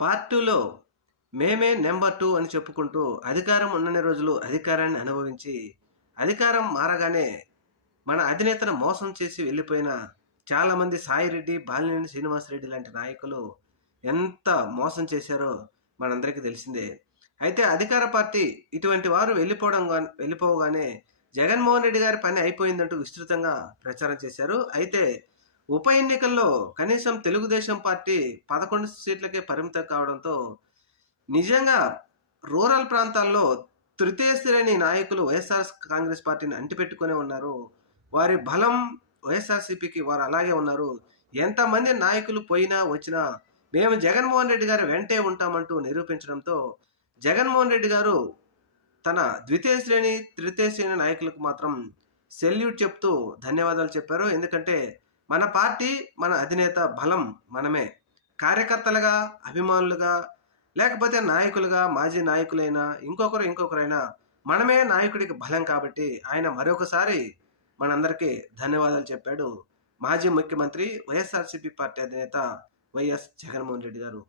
Part 2లో మేమే number 2 అని చెప్పుకుంటూ అధికారం ఉన్నన్ని రోజులు అధికారాన్ని అనుభవించి, అధికారం మారగానే మన అధినేతను మోసం చేసి వెళ్ళిపోయిన చాలామంది సాయిరెడ్డి, బాలినేని శ్రీనివాసరెడ్డి లాంటి నాయకులు ఎంత మోసం చేశారో మనందరికీ తెలిసిందే. అయితే అధికార పార్టీ ఇటువంటి వారు వెళ్ళిపోగానే జగన్మోహన్ రెడ్డి గారి పని అయిపోయిందంటూ విస్తృతంగా ప్రచారం చేశారు. అయితే ఉప ఎన్నికల్లో కనీసం తెలుగుదేశం పార్టీ 11 సీట్లకే పరిమితం కావడంతో నిజంగా రూరల్ ప్రాంతాల్లో తృతీయ శ్రేణి నాయకులు వైఎస్ఆర్ కాంగ్రెస్ పార్టీని అంటిపెట్టుకునే ఉన్నారు. వారి బలం వైఎస్ఆర్‌సీపీకి వారు అలాగే ఉన్నారు. ఎంతమంది నాయకులు పోయినా, వచ్చినా మేము జగన్మోహన్ రెడ్డి గారి వెంటే ఉంటామంటూ నిరూపించడంతో జగన్మోహన్ రెడ్డి గారు తన ద్వితీయ శ్రేణి, తృతీయ శ్రేణి నాయకులకు మాత్రం సెల్యూట్ చెప్తూ ధన్యవాదాలు చెప్పారు. ఎందుకంటే మన పార్టీ, మన అధినేత బలం మనమే. కార్యకర్తలుగా, అభిమానులుగా లేకపోతే నాయకులుగా, మాజీ నాయకులైనా, ఇంకొకరైనా మనమే నాయకుడికి బలం కాబట్టి ఆయన మరొకసారి మనందరికీ ధన్యవాదాలు చెప్పాడు. మాజీ ముఖ్యమంత్రి వైఎస్ఆర్‌సీపీ పార్టీ అధినేత వైఎస్ జగన్మోహన్ రెడ్డి గారు.